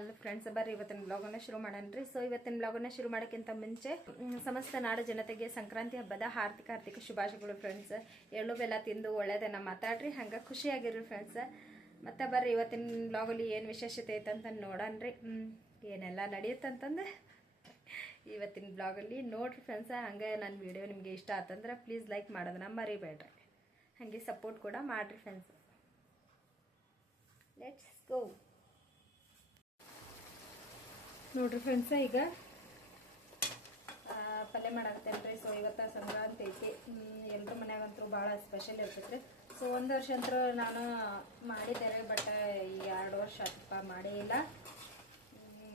Channel friends ಬರ್ರಿ ಇವತ್ತಿನ ಬ್ಲಾಗನ್ನು ಶುರು ಮಾಡೋಣ. ಸೊ ಇವತ್ತಿನ ಬ್ಲಾಗನ್ನು ಶುರು ಮಾಡೋಕ್ಕಿಂತ ಮುಂಚೆ ಸಮಸ್ತ ನಾಡು ಜನತೆಗೆ ಸಂಕ್ರಾಂತಿ ಹಬ್ಬದ ಹಾರ್ದಿಕ ಶುಭಾಶಯಗಳು ಫ್ರೆಂಡ್ಸ್. ಎಳ್ಳು ಬೆಲ್ಲ ತಿಂದು ಒಳ್ಳೆಯದನ್ನ ಮಾತಾಡ್ರಿ, ಹಂಗೆ ಖುಷಿಯಾಗಿರ್ರಿ ಫ್ರೆಂಡ್ಸ್. ಮತ್ತೆ ಬರ್ರಿ ಇವತ್ತಿನ ಬ್ಲಾಗಲ್ಲಿ ಏನು ವಿಶೇಷತೆ ಐತಂತ ನೋಡೋಣ್ರಿ. ಏನೆಲ್ಲ ನಡೆಯುತ್ತಂತಂದ್ರೆ ಇವತ್ತಿನ ಬ್ಲಾಗಲ್ಲಿ ನೋಡ್ರಿ ಫ್ರೆಂಡ್ಸ. ಹಂಗೆ ನನ್ನ ವಿಡಿಯೋ ನಿಮಗೆ ಇಷ್ಟ ಆತಂದ್ರೆ ಪ್ಲೀಸ್ ಲೈಕ್ ಮಾಡೋದನ್ನ ಮರಿಬೇಡ್ರಿ, ಹಾಗೆ ಸಪೋರ್ಟ್ ಕೂಡ ಮಾಡಿರಿ ಫ್ರೆಂಡ್ಸ್. Let's go. ನೋಡ್ರಿ ಫ್ರೆಂಡ್ಸ, ಈಗ ಪಲ್ಯ ಮಾಡಾಕತ್ತೇನ್ರಿ. ಸೊ ಇವತ್ತು ಸಂಕ್ರಾಂತಿ ಐತಿ, ಎಲ್ಲರ ಮನ್ಯಾಗಂತೂ ಭಾಳ ಸ್ಪೆಷಲ್ ಇರ್ತೈತ್ರಿ. ಸೊ ಒಂದು ವರ್ಷ ಅಂತೂ ನಾನು ಮಾಡಿದ್ದೇನೆ, ಬಟ್ ಈ 2 ವರ್ಷ ಆತಪ್ಪ ಮಾಡೇ ಇಲ್ಲ.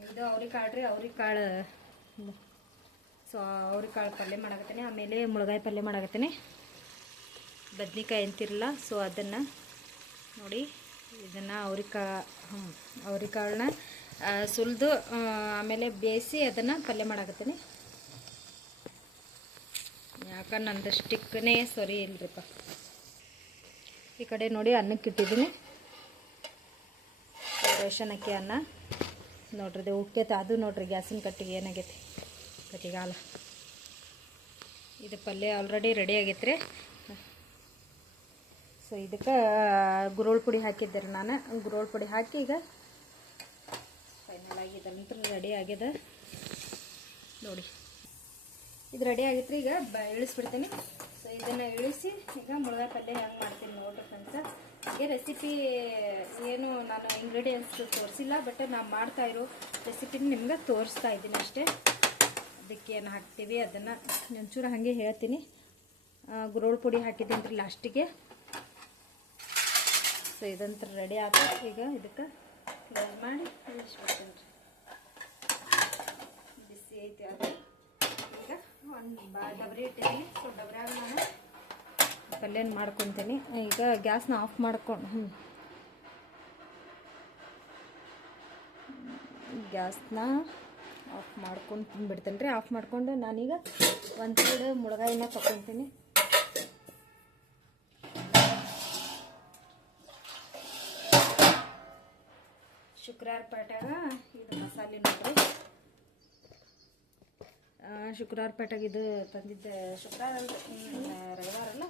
ಇದು ಅವ್ರಿಕಾಳು ರೀ, ಅವ್ರಿಕಾಳು. ಸೊ ಅವ್ರಿಕಾಳು ಪಲ್ಯ ಮಾಡಾಕತ್ತೇನೆ, ಆಮೇಲೆ ಮುಳಗಾಯಿ ಪಲ್ಯ ಮಾಡಾಕತ್ತೇನೆ. ಬದ್ನಿಕಾಯಿ ಅಂತಿರಲ್ಲ, ಸೊ ಅದನ್ನು ನೋಡಿ, ಇದನ್ನು ಅವ್ರಿಕಾಳನ್ನ ಸುಲಿದು ಆಮೇಲೆ ಬೇಯಿಸಿ ಅದನ್ನು ಪಲ್ಯ ಮಾಡಾಕತ್ತೀನಿ. ಯಾಕಂದ್ರೆ ನಂದು ಸ್ಟಿಕ್ನೇ ಸರಿ ಇಲ್ರಿಪ್ಪ. ಈ ಕಡೆ ನೋಡಿ ಅನ್ನಕ್ಕೆ ಇಟ್ಟಿದ್ದೀನಿ, ರೇಷನ್ ಅಕ್ಕಿ ಅನ್ನ ನೋಡ್ರಿ. ಇದು ಉಕ್ಕೈತೆ, ಅದು ನೋಡ್ರಿ ಗ್ಯಾಸಿನ ಕಟ್ಟಿಗೆ ಏನಾಗೈತಿ, ಕಟ್ಟಿಗಾಲ. ಇದು ಪಲ್ಯ ಆಲ್ರೆಡಿ ರೆಡಿ ಆಗೈತೆ ರೀ. ಸೊ ಇದಕ್ಕೆ ಗುರೋಳ್ ಪುಡಿ ಹಾಕಿದ್ದೆ ರೀ ನಾನು. ಗುರೋಳ್ ಪುಡಿ ಹಾಕಿ ಈಗ ಫೈನಲ್ ಆಗಿದೆ, ನಂತರ ರೆಡಿ ಆಗಿದೆ ನೋಡಿ. ಇದು ರೆಡಿ ಆಗಿತ್ತು ರೀ. ಈಗ ಇಳಿಸ್ಬಿಡ್ತೀನಿ. ಸೊ ಇದನ್ನು ಇಳಿಸಿ ಈಗ ಮುಳಗಾಯಿ ಪಲ್ಯ ಹೆಂಗೆ ಮಾಡ್ತೀನಿ ನೋಡ್ರಿ ಫ್ರೆಂಡ್ಸ. ಹಾಗೆ ರೆಸಿಪಿ ಏನು ನಾನು ಇಂಗ್ರೀಡಿಯೆಂಟ್ಸ್ ತೋರಿಸಿಲ್ಲ, ಬಟ್ ನಾವು ಮಾಡ್ತಾಯಿರೋ ರೆಸಿಪಿನ ನಿಮ್ಗೆ ತೋರಿಸ್ತಾ ಇದ್ದೀನಿ ಅಷ್ಟೇ. ಅದಕ್ಕೆ ಏನು ಹಾಕ್ತೀವಿ ಅದನ್ನು ಒಂಚೂರು ಹಾಗೆ ಹೇಳ್ತೀನಿ. ಗುರೋಳ್ ಪುಡಿ ಹಾಕಿದ್ದೀನಿ ರೀ ಲಾಸ್ಟಿಗೆ. ಸೊ ಇದಂತ ರೆಡಿ ಆಗ ಈಗ ಇದಕ್ಕೆ ಕ್ಲೋಸ್ ಮಾಡಿ ಇಳಿಸ್ಬಿಡ್ತೀನಿ ರೀ. ಬಿಸಿ ಐತಿ ಅದು. ಈಗ ಒಂದು ಡಬರಿ ಇಟ್ಟಿದ್ದೀನಿ. ಸೊ ಡಬ್ರ್ಯಾಗ ನಾನು ಪಲ್ಯನ ಮಾಡ್ಕೊತೀನಿ. ಈಗ ಗ್ಯಾಸ್ನ ಆಫ್ ಮಾಡ್ಕೊಂಡು ಗ್ಯಾಸ್ನ ಆಫ್ ಮಾಡ್ಕೊಂಡು ತಿಂದ್ಬಿಡ್ತೇನೆ ರೀ. ಆಫ್ ಮಾಡ್ಕೊಂಡು ನಾನೀಗ ಒಂದು ಸೈಡ್ ಮುಳಗಾಯಿನ ತಗೊತೀನಿ. ಶುಕ್ರವಾರ ಪೇಟೆಗ ಇದು ಮಸಾಲೆ ನೋಡ್ರಿ. ಶುಕ್ರವಾರ ಪೇಟೆಗೆ ಇದು ತಂದಿದ್ದೆ. ಶುಕ್ರವಾರ ಅಲ್ಲ, ರವಿವಾರ ಅಲ್ಲ,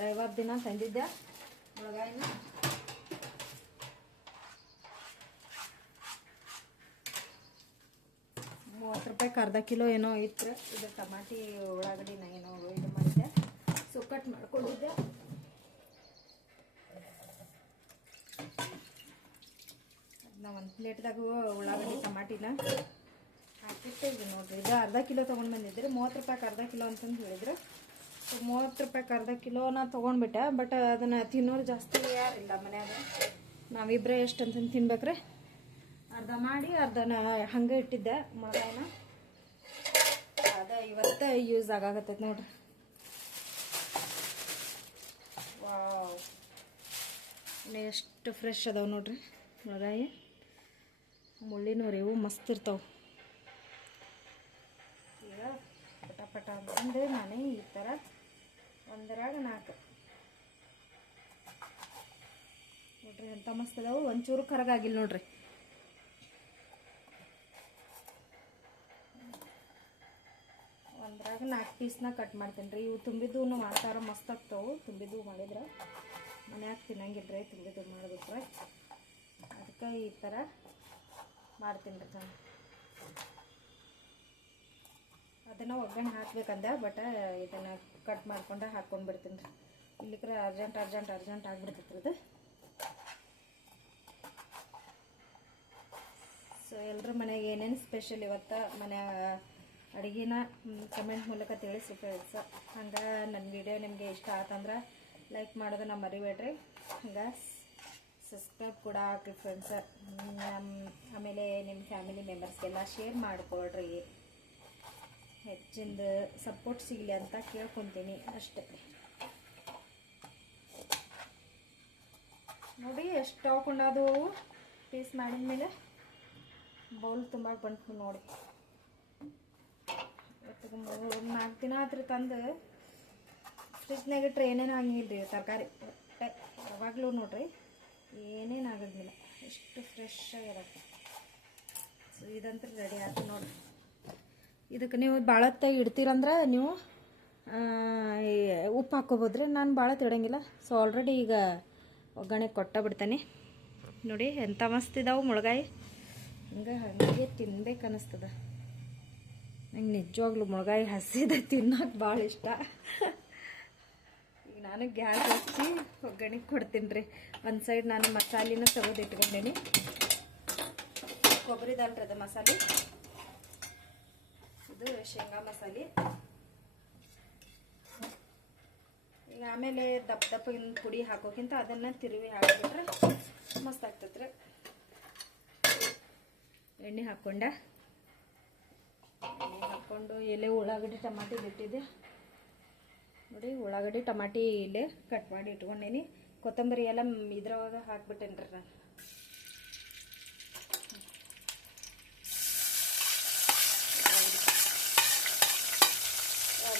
ರವಿವಾರ ದಿನ ತಂದಿದ್ದೆ ಮುಳಗಾಯಿನ. ₹30 ಅರ್ಧ ಕಿಲೋ ಏನೋ ಇತ್ತು. ಇದು ಟಮಾಟಿ ಉಳ್ಳಾಗಡ್ಡಿನ ಏನೋ ಇದು ಮಾಡಿದ್ದೆ. ಸೊ ಕಟ್ ಮಾಡ್ಕೊಂಡಿದ್ದೆ. ನಾವು ಒಂದು ಪ್ಲೇಟ್ದಾಗ ಉಳ್ಳಾಗಡ್ಡಿ ಟಮಾಟಿನ ಹಾಕಿಟ್ಟು ಇದು ನೋಡಿರಿ. ಇದು ಅರ್ಧ ಕಿಲೋ ತೊಗೊಂಡು ಬಂದಿದ್ರಿ. ₹30 ಅರ್ಧ ಕಿಲೋ ಅಂತಂದು ಹೇಳಿದ್ರು. ಸೊ ₹30 ಅರ್ಧ ಕಿಲೋನ ತೊಗೊಂಡ್ಬಿಟ್ಟೆ. ಬಟ್ ಅದನ್ನು ತಿನ್ನೋರು ಜಾಸ್ತಿ ಯಾರಿಲ್ಲ ಮನ್ಯಾಗ. ನಾವಿಬ್ಬರೇ ಎಷ್ಟು ಅಂತಂದು ತಿನ್ಬೇಕ್ರೆ ಅರ್ಧ ಮಾಡಿ ಅರ್ಧನ ಹಂಗೆ ಇಟ್ಟಿದ್ದೆ ಮುಳಗಾಯಿನ. ಅದ ಇವತ್ತು ಯೂಸ್ ಆಗಾಕತ್ತೈತೆ ನೋಡ್ರಿ. ವಾವ್, ಎಷ್ಟು ಫ್ರೆಶ್ ಅದಾವೆ ನೋಡ್ರಿ ಮುಳಗಾಯಿ. ಮುಳ್ಳಿನೂರು ಇವು ಮಸ್ತ್ ಇರ್ತಾವೆ. ಈಗ ಪಟ ಅಂತಂದು ನಾನು ಈ ಥರ 1ರಾಗ 4 ನೋಡ್ರಿ ಎಂಥ ಮಸ್ತ್ ಅದಾವು. ಒಂಚೂರು ಕರಗಾಗಿಲ್ಲ ನೋಡ್ರಿ. ಒಂದ್ರಾಗ 4 ಪೀಸ್ನ ಕಟ್ ಮಾಡ್ತೀನಿ ರೀ. ಇವು ತುಂಬಿದ್ದು ಮಾಡ್ತಾರ, ಮಸ್ತ್ ಆಗ್ತಾವೆ. ತುಂಬಿದ್ದು ಮಾಡಿದ್ರೆ ಮನ್ಯಾಗ ತಿನ್ನಂಗಿಲ್ರಿ, ತುಂಬಿದ್ದು ಮಾಡಿಬಿಟ್ರೆ. ಅದಕ್ಕೆ ಈ ಥರ ಮಾಡ್ತೀನಿ ರೀ ನಾನು. ಅದನ್ನು ಒಗ್ಗರಣೆ ಹಾಕ್ಬೇಕಂದೆ, ಬಟ್ ಇದನ್ನು ಕಟ್ ಮಾಡ್ಕೊಂಡೆ ಹಾಕ್ಕೊಂಡು ಬಿಡ್ತೀನಿ ರೀ. ಇಲ್ಲಿಕ್ರೆ ಅರ್ಜೆಂಟ್ ಆಗಿಬಿಡ್ತೈತ್ರಿ ಇದು. ಸೊ ಎಲ್ಲರ ಮನೆಗೆ ಏನೇನು ಸ್ಪೆಷಲ್ ಇವತ್ತು ಮನ್ಯಾಗ ಅಡುಗೆನ ಕಮೆಂಟ್ ಮೂಲಕ ತಿಳಿಸಿ ಫ್ರೆಂಡ್ಸ್. ಹಂಗೆ ನನ್ನ ವಿಡಿಯೋ ನಿಮಗೆ ಇಷ್ಟ ಆತಂದ್ರೆ ಲೈಕ್ ಮಾಡೋದನ್ನ ಮರಿಬೇಡ್ರಿ. ಹಂಗೆ ಸಬ್ಸ್ಕ್ರೈಬ್ ಕೂಡ ಹಾಕಿ ಫ್ರೆಂಡ್ಸ್. ಆಮೇಲೆ ನಿಮ್ಮ ಫ್ಯಾಮಿಲಿ ಮೆಂಬರ್ಸ್ಗೆಲ್ಲ ಶೇರ್ ಮಾಡಿಕೊಡ್ರಿ. ಹೆಚ್ಚಿಂದ ಸಪೋರ್ಟ್ ಸಿಗಲಿ ಅಂತ ಕೇಳ್ಕೊತೀನಿ ಅಷ್ಟೇ. ನೋಡಿ ಎಷ್ಟು ಹಾಕೊಂಡದು ಪೀಸ್ ಮಾಡಿದ ಮೇಲೆ ಬೌಲ್ ತುಂಬ ಬಂತು ನೋಡಿ. 3-4 ದಿನ ಆತ್ರಿ ತಂದು ಫ್ರಿಜ್ನಾಗ ಇಟ್ಟರೆ ಏನೇನು ಆಗಿಲ್ಲ ರೀ ತರಕಾರಿ. ಯಾವಾಗಲೂ ನೋಡ್ರಿ ಏನೇನು ಆಗೋಂಗಿಲ್ಲ, ಎಷ್ಟು ಫ್ರೆಶ್ ಆಗಿರತ್ತೆ. ಇದಂತೂ ರೆಡಿ ಆಯ್ತು ನೋಡಿರಿ. ಇದಕ್ಕೆ ನೀವು ಭಾಳತ್ತಾಗಿ ಇಡ್ತೀರಂದ್ರೆ ನೀವು ಉಪ್ಪು ಹಾಕ್ಕೋಬೋದ್ರಿ. ನಾನು ಭಾಳ ಇಡಂಗಿಲ್ಲ. ಸೊ ಆಲ್ರೆಡಿ ಈಗ ಒಗ್ಗರಣೆ ಕೊಟ್ಟ ಬಿಡ್ತೇನೆ ನೋಡಿ. ಎಂಥ ಮಸ್ತ್ ಇದಾವೆ ಮುಳಗಾಯಿ. ಹಾಗೆ ತಿನ್ಬೇಕು ಅನ್ನಿಸ್ತದ ನಂಗೆ. ನಿಜವಾಗ್ಲೂ ಮುಳಗಾಯಿ ಹಸಿದ ತಿನ್ನೋಕೆ ಭಾಳ ಇಷ್ಟ. ಈಗ ನಾನು ಗ್ಯಾಸ್ ಹಚ್ಚಿ ಒಗ್ಗರಣೆ ಕೊಡ್ತೀನಿ ರೀ. ಒಂದು ಸೈಡ್ ನಾನು ಮಸಾಲೆನ ತೆಗೆದು ಇಟ್ಕೊಂಡೇನಿ. ಕೊಬ್ಬರಿದಲ್ರಿ ಅದು ಮಸಾಲೆ. ಇದು ಶೇಂಗಾ ಮಸಾಲೆ. ಈಗ ಆಮೇಲೆ ದಪ್ಪ ದಪ್ಪಗಿನ ಪುಡಿ ಹಾಕೋಕ್ಕಿಂತ ಅದನ್ನು ತಿರುವಿ ಹಾಕಿಬಿಟ್ರೆ ಮಸ್ತ್ ಆಗ್ತೈತ್ರಿ. ಎಣ್ಣೆ ಹಾಕ್ಕೊಂಡು ಎಲೆ ಉಳ್ಳಾಗಡ್ಡಿ ಟಮಾಟಿ ಬಿಟ್ಟಿದ್ದೆ ನೋಡಿ. ಉಳ್ಳಾಗಡ್ಡಿ ಟಮಾಟಿ ಇಲ್ಲೇ ಕಟ್ ಮಾಡಿ ಇಟ್ಕೊಂಡೇನಿ. ಕೊತ್ತಂಬರಿ ಎಲ್ಲ ಇದ್ರೊಳಗೆ ಹಾಕ್ಬಿಟ್ಟೇನಿ ರೀ ನಾನು.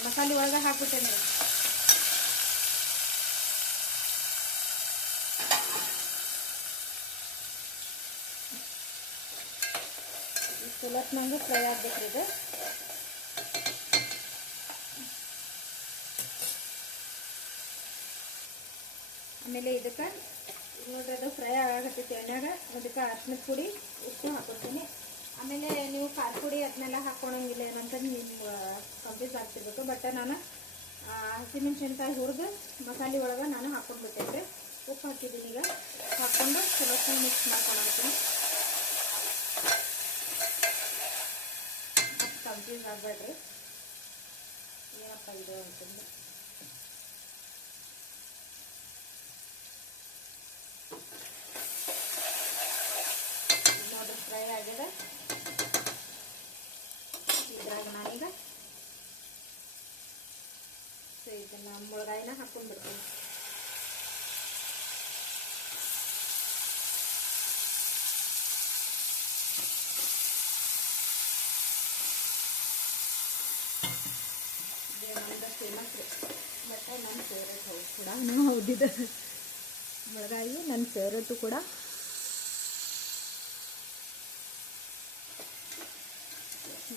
ಮಸಾಲೆ ಒಳಗೆ ಹಾಕ್ಬಿಟ್ಟೇನಿ ರೀ. ಸುಲತ್ನಂಗೂ ಫ್ರೈ ಆಗ್ಬೇಕ್ರಿ ಇದು. ಆಮೇಲೆ ಇದಕ್ಕೆ ನೋಡ್ರಿ ಅದು ಫ್ರೈ ಆಗತ್ತೈತಿ ಎಣ್ಣೆಗ. ಅದಕ್ಕೆ ಅರ್ಶಿನದ ಪುಡಿ ಉಪ್ಪು ಹಾಕೊಳ್ತೀನಿ. ಆಮೇಲೆ ನೀವು ಖಾರ ಪುಡಿ ಅದನ್ನೆಲ್ಲ ಹಾಕ್ಕೊಳಂಗಿಲ್ಲ ಏನಂತ ನಿಮ್ಗೆ ಕನ್ಫ್ಯೂಸ್ ಆಗ್ತಿರ್ಬೇಕು. ಬಟ್ ನಾನು ಹಸಿಮೆಣ್ಸಿನ್ಕಾಯಿ ಹುರಿದು ಮಸಾಲೆ ಒಳಗೆ ನಾನು ಹಾಕ್ಕೊಂಡ್ಬಿಟ್ಟೇನೆ ರೀ. ಉಪ್ಪು ಹಾಕಿದ್ದೀನಿ. ಈಗ ಹಾಕ್ಕೊಂಡು ಚಲೋ ಮಿಕ್ಸ್ ಮಾಡ್ಕೊಂಡ್ಬಿಡ್ತೀನಿ. ಕನ್ಫ್ಯೂಸ್ ಆಗಬೇಡ್ರಿ ಏನಪ್ಪ ಇದು ಅಂತಂದು. ನೋಡ್ರಿ ಫ್ರೈ ಆಗಿದೆ. ಇದ್ರಾಗ ನಾನೀಗ ಇದನ್ನ ಮುಳಗಾಯಿನ ಹಾಕ್ಕೊಂಡ್ಬಿಡ್ತೀನಿ. ಫೇಮಸ್ ರೀ. ಬಟ್ ನನ್ನ ಫೇವ್ರೇಟ್ ಹೌದು ಕೂಡ ಹೌದಿದೆ. ಮುಳಗಾಯಿ ನನ್ನ ಫೇವ್ರೇಟು ಕೂಡ.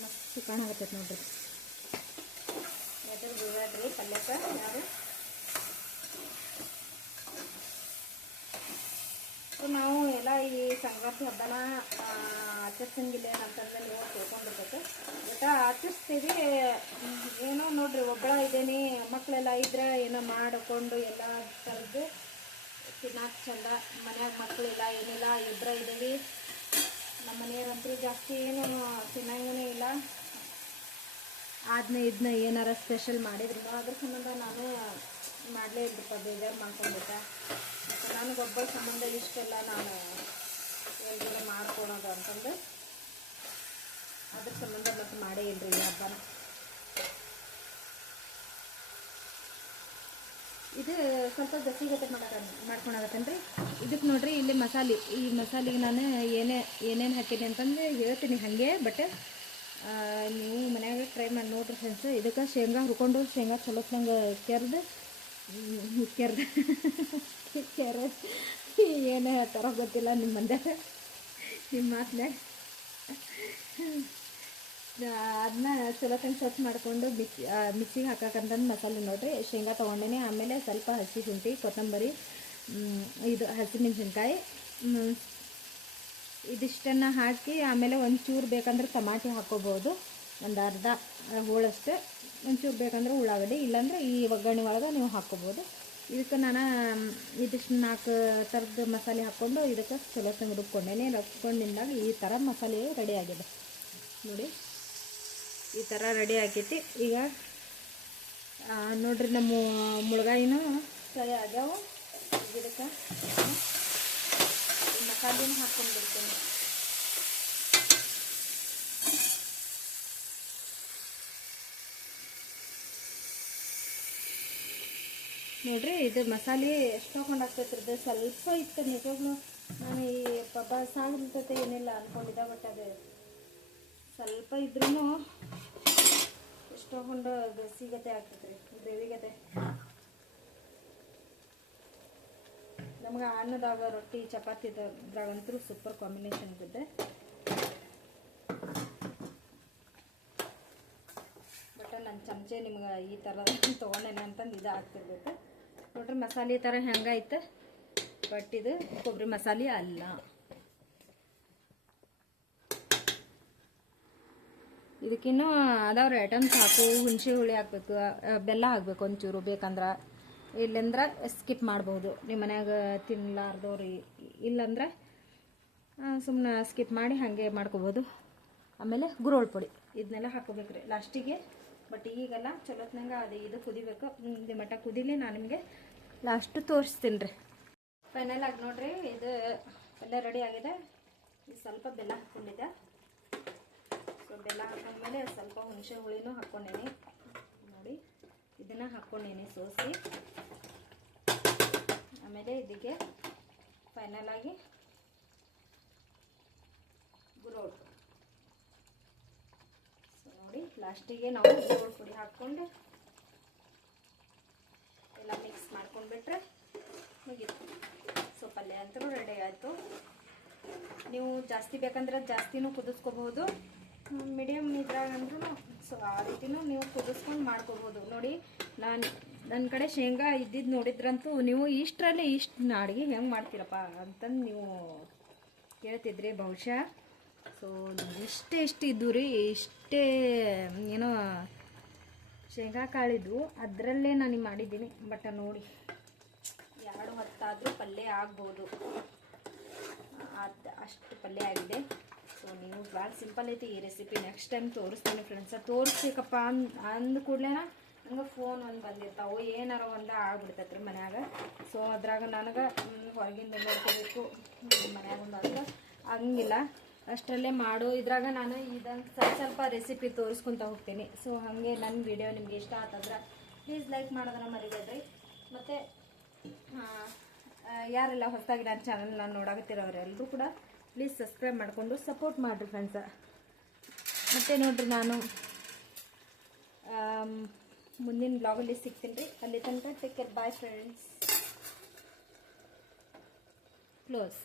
ಮಸ್ತ್ ಕಾಣಾಗತ್ತೈತೆ ನೋಡ್ರಿ. ಎದ್ರ ಬಿಡ್ರಿ ಪಲ್ಯಕ್ಕೆ ಯಾರು. ಸೊ ನಾವು ಎಲ್ಲ ಈ ಸಂಕ್ರಾಂತಿ ಹಬ್ಬನ ಆಚರಿಸಂಗಿಲ್ಲ ಅಂತಂದ್ರೆ ನೀವು ತಿಳ್ಕೊಂಡಿರ್ತೈತೆ. ಬಟ್ ಆಚರಿಸ್ತೀವಿ. ಏನೋ ನೋಡ್ರಿ ಒಬ್ಬಳ ಇದ್ದೇನೆ, ಮಕ್ಕಳೆಲ್ಲ ಇದ್ರೆ ಏನೋ ಮಾಡಿಕೊಂಡು ಎಲ್ಲ ಥರದ್ದು ತಿನ್ನಕ್ಕೆ ಚಂದ. ಮನ್ಯಾಗ ಮಕ್ಕಳಿಲ್ಲ ಏನಿಲ್ಲ, ಇಬ್ಬರ ಇದ್ದೀವಿ. ನಮ್ಮ ಮನೆಯವ್ರಂತೂ ಜಾಸ್ತಿ ಏನು ತಿನ್ನಂಗೂ ಇಲ್ಲ. ಇದನ್ನ ಏನಾರ ಸ್ಪೆಷಲ್ ಮಾಡಿದ್ರು ಅದ್ರ ಸಂಬಂಧ ನಾನು ಮಾಡಲೇ ಇಲ್ಲಪ್ಪ. ಬೇಜಾರು ಮಾಡ್ಕೊಂಡ್ಬಿಟ್ಟ. ಮತ್ತು ನನಗೊಬ್ಬರ ಸಂಬಂಧ ಇಷ್ಟೆಲ್ಲ ನಾನು ಎಲ್ರಿಗೂ ಮಾಡ್ಕೊಳೋದು ಅಂತಂದು ಅದ್ರ ಸಂಬಂಧ ಮತ್ತು ಮಾಡೇ ಇಲ್ರಿ ಈ ಹಬ್ಬನ. ಇದು ಸ್ವಲ್ಪ ಗಸಿಗತೆ ಮಾಡ್ಕೊಳಕತ್ತೇನೆ ರೀ. ಇದಕ್ಕೆ ನೋಡ್ರಿ ಇಲ್ಲಿ ಮಸಾಲೆ. ಈ ಮಸಾಲೆಗೆ ನಾನು ಏನೇನು ಹಾಕೀನಿ ಅಂತಂದು ಹೇಳ್ತೀನಿ ಹಾಗೆ. ಬಟ್ ನೀವು ಮನ್ಯಾಗ ಟ್ರೈ ಮಾಡಿ ನೋಡ್ರಿ ಫ್ರೆಂಡ್ಸ್. ಇದಕ್ಕೆ ಶೇಂಗಾ ಹುರ್ಕೊಂಡು ಶೇಂಗಾ ಚಲೋತ್ನಂಗೆ ಕೆರೆದು ಏನು ಹೇಳ್ತಾರೋ ಗೊತ್ತಿಲ್ಲ ನಿಮ್ಮ ಮಂದ್ಯಾಗ, ನಿಮ್ಮ ಮಾತನ್ಯಾಗ. ಅದನ್ನ ಚಲೋತ್ತಂಗೆ ಸ್ವಚ್ಛ ಮಾಡಿಕೊಂಡು ಮಿಕ್ಸಿಗೆ ಹಾಕಕ್ಕಂತಂದು ಮಸಾಲೆ ನೋಡ್ರಿ. ಶೇಂಗಾ ತೊಗೊಂಡೇನೆ. ಆಮೇಲೆ ಸ್ವಲ್ಪ ಹಸಿ ಶುಂಠಿ, ಕೊತ್ತಂಬರಿ, ಇದು ಹಸಿಮೆಣ್ಸಿನ್ಕಾಯಿ, ಇದಿಷ್ಟನ್ನು ಹಾಕಿ ಆಮೇಲೆ ಒಂಚೂರು ಬೇಕಂದ್ರೆ ಟಮಾಟಿ ಹಾಕ್ಕೋಬೋದು. ಒಂದು ಅರ್ಧ ಹೋಳಷ್ಟು. ಒಂಚೂರು ಬೇಕಂದ್ರೆ ಉಳ್ಳಾಗಡ್ಡಿ, ಇಲ್ಲಾಂದರೆ ಈ ಒಗ್ಗರಣೆ ಒಳಗೆ ನೀವು ಹಾಕ್ಕೋಬೋದು. ಇದಕ್ಕೆ ನಾನು ಇದಿಷ್ಟು 4 ಥರದ ಮಸಾಲೆ ಹಾಕ್ಕೊಂಡು ಇದಕ್ಕೆ ಚಲೋತ್ತಂಗೆ ರುಬ್ಕೊಂಡೇನೆ. ರುಬ್ಕೊಂಡಿದ್ದಾಗ ಈ ಥರ ಮಸಾಲೆ ರೆಡಿ ಆಗಿದೆ ನೋಡಿ. ಈ ಥರ ರೆಡಿ ಆಗೈತಿ. ಈಗ ನೋಡ್ರಿ ನಮ್ಮ ಮುಳಗಾಯಿನೂ ಫ್ರೈ ಆಗ್ಯಾವ. ಇದಕ್ಕೆ ಮಸಾಲೆನ ಹಾಕ್ಕೊಂಡ್ಬಿಡ್ತೀನಿ. ನೋಡ್ರಿ ಇದು ಮಸಾಲೆ ಎಷ್ಟು ಹಾಕ್ಕೊಂಡಾಗ್ತೈತ್ರಿದು. ಸ್ವಲ್ಪ ಇತ್ತು ನಿಜವಾಗ್ಲೂ. ನಾನು ಈ ಸಾಗಿರ್ತೈತೆ ಏನಿಲ್ಲ ಅಂದ್ಕೊಂಡಿದ್ದೆ. ಬಟ್ ಅದು ಸ್ವಲ್ಪ ಇದ್ರೂ ಎಷ್ಟು ಹಾಕೊಂಡು ಗಸಿಗತೆ ಆಗ್ತೈತೆ ರೀ, ಗ್ರೇವಿಗತೆ. ನಮ್ಗೆ ಅನ್ನದಾಗ ರೊಟ್ಟಿ ಚಪಾತಿ ಇದ್ರಾಗಂತೂ ಸೂಪರ್ ಕಾಂಬಿನೇಷನ್ ಇರುತ್ತೆ. ಚಮಚೆ ನಿಮ್ಗೆ ಈ ಥರ ತೊಗೊಂಡೇನೆ ಅಂತಂದು ಇದು ಆಗ್ತಿರ್ಬೇಕು ನೋಡ್ರಿ. ಮಸಾಲೆ ಥರ ಹೆಂಗಾಯ್ತು, ಬಟ್ ಇದು ಕೊಬ್ಬರಿ ಮಸಾಲೆ ಅಲ್ಲ. ಇದಕ್ಕಿನ್ನೂ ಅದಾವ್ರಿ ಐಟಮ್ಸ್ ಹಾಕು. ಹುಣಸೆ ಹುಳಿ ಹಾಕ್ಬೇಕು, ಬೆಲ್ಲ ಹಾಕ್ಬೇಕು ಒಂಚೂರು ಬೇಕಂದ್ರೆ, ಇಲ್ಲಂದ್ರೆ ಸ್ಕಿಪ್ ಮಾಡ್ಬೋದು. ನಿಮ್ಮ ಮನ್ಯಾಗ ತಿನ್ನಲಾರ್ದವ್ರು ಇಲ್ಲಂದ್ರೆ ಸುಮ್ಮನೆ ಸ್ಕಿಪ್ ಮಾಡಿ ಹಾಗೆ ಮಾಡ್ಕೋಬೋದು. ಆಮೇಲೆ ಗುರೋಳ್ ಪುಡಿ ಇದನ್ನೆಲ್ಲ ಹಾಕೋಬೇಕ್ರಿ ಲಾಸ್ಟಿಗೆ. ಬಟ್ ಈಗೆಲ್ಲ ಚಲೋತ್ನಂಗೆ ಅದು ಇದು ಕುದಿಬೇಕು. ಇದು ಮಟ್ಟ ಕುದಿಲಿ, ನಾನು ನಿಮಗೆ ಲಾಸ್ಟು ತೋರಿಸ್ತೀನಿ ರೀ. ಫೈನಲ್ ಆಗಿ ನೋಡ್ರಿ, ಇದು ಎಲ್ಲ ರೆಡಿ ಆಗಿದೆ. ಇದು ಸ್ವಲ್ಪ ಬೆಲ್ಲ ಹಾಕ್ಕೊಂಡಿದ್ದೆ. ಸೊ ಬೆಲ್ಲ ಹಾಕೊಂಡ್ಮೇಲೆ ಸ್ವಲ್ಪ ಹುಣಸೆ ಹುಳಿನೂ ಹಾಕ್ಕೊಂಡೇನಿ ನೋಡಿ. ಇದನ್ನು ಹಾಕ್ಕೊಂಡೇನಿ ಸೋಸಿ. ಆಮೇಲೆ ಇದಕ್ಕೆ ಫೈನಲ್ ಆಗಿ ಗುರೋಳ್. ಸೊ ನೋಡಿ, ಲಾಸ್ಟಿಗೆ ನಾವು ಗುರೋಳ್ ಪುಡಿ ಹಾಕ್ಕೊಂಡು ಎಲ್ಲ ಮಿಕ್ಸ್ ಮಾಡ್ಕೊಂಡ್ಬಿಟ್ರೆ ಮುಗೀತು. ಸೊ ಪಲ್ಯ ಅಂತೂ ರೆಡಿ ಆಯಿತು. ನೀವು ಜಾಸ್ತಿ ಬೇಕಂದ್ರೆ ಜಾಸ್ತಿನೂ ಕುದಿಸ್ಕೋಬಹುದು, ಮೀಡಿಯಮ್ ಇದ್ರಾಗ ಅಂದ್ರೂ ಸೊ ಆ ರೀತಿನೂ ನೀವು ಕುದಿಸ್ಕೊಂಡು ಮಾಡ್ಕೋಬೋದು. ನೋಡಿ, ನನ್ನ ಕಡೆ ಶೇಂಗಾ ಇದ್ದಿದ್ದು ನೋಡಿದ್ರಂತೂ ನೀವು ಇಷ್ಟರಲ್ಲಿ ಇಷ್ಟು ಅಡುಗೆ ಹೆಂಗೆ ಮಾಡ್ತೀರಪ್ಪ ಅಂತಂದು ನೀವು ಕೇಳ್ತಿದ್ರಿ ಬಹುಶಃ. ಸೊ ಇಷ್ಟು ಇದ್ದು ರೀ, ಇಷ್ಟೇ ಏನೋ ಶೇಂಗಾ ಕಾಳಿದ್ದು, ಅದರಲ್ಲೇ ನಾನು ಮಾಡಿದ್ದೀನಿ. ಬಟ್ ನೋಡಿ, 2 ಹೊತ್ತಾದರೂ ಪಲ್ಯ ಆಗ್ಬೋದು, ಅದು ಅಷ್ಟು ಪಲ್ಯ ಆಗಿದೆ. ಸೊ ನೀವು ಭಾಳ ಸಿಂಪಲ್ ಐತಿ ಈ ರೆಸಿಪಿ. ನೆಕ್ಸ್ಟ್ ಟೈಮ್ ತೋರಿಸ್ತೀನಿ ಫ್ರೆಂಡ್ಸ. ತೋರಿಸ್ಬೇಕಪ್ಪ ಅಂದ ಕೂಡಲೇ ನಂಗೆ ಫೋನ್ ಒಂದು ಬಂದಿರ್ತಾವೆ, ಏನಾರ ಒಂದು ಆಗ್ಬಿಡ್ತೈತ್ರಿ ಮನ್ಯಾಗ. ಸೊ ಅದ್ರಾಗ ನನಗೆ ಹೊರಗಿಂದ ನೋಡ್ಕೋಬೇಕು, ಮನ್ಯಾಗ ಒಂದು ಅಂದ್ರೆ ಹಂಗಿಲ್ಲ. ಅಷ್ಟರಲ್ಲೇ ಮಾಡು ಇದ್ರಾಗ ನಾನು ಇದನ್ನು ಸ್ವಲ್ಪ ರೆಸಿಪಿ ತೋರಿಸ್ಕೊತ ಹೋಗ್ತೀನಿ. ಸೊ ಹಾಗೆ ನನ್ನ ವಿಡಿಯೋ ನಿಮ್ಗೆ ಇಷ್ಟ ಆತಂದ್ರೆ ಪ್ಲೀಸ್ ಲೈಕ್ ಮಾಡೋದನ್ನ ಮರಿಬೇಡ್ರಿ. ಮತ್ತು ಯಾರೆಲ್ಲ ಹೊಸದಾಗಿ ನನ್ನ ಚಾನಲ್ನ ನೋಡಾಕತ್ತಿರೋರೆಲ್ಲರೂ ಕೂಡ ಪ್ಲೀಸ್ ಸಬ್ಸ್ಕ್ರೈಬ್ ಮಾಡಿಕೊಂಡು ಸಪೋರ್ಟ್ ಮಾಡಿರಿ ಫ್ರೆಂಡ್ಸ. ಮತ್ತು ನೋಡಿರಿ, ನಾನು ಮುಂದಿನ ಬ್ಲಾಗಲ್ಲಿ ಸಿಗ್ತೀನಿ ರೀ. ಅಲ್ಲಿ ತನಕ take care, bye friends. Close.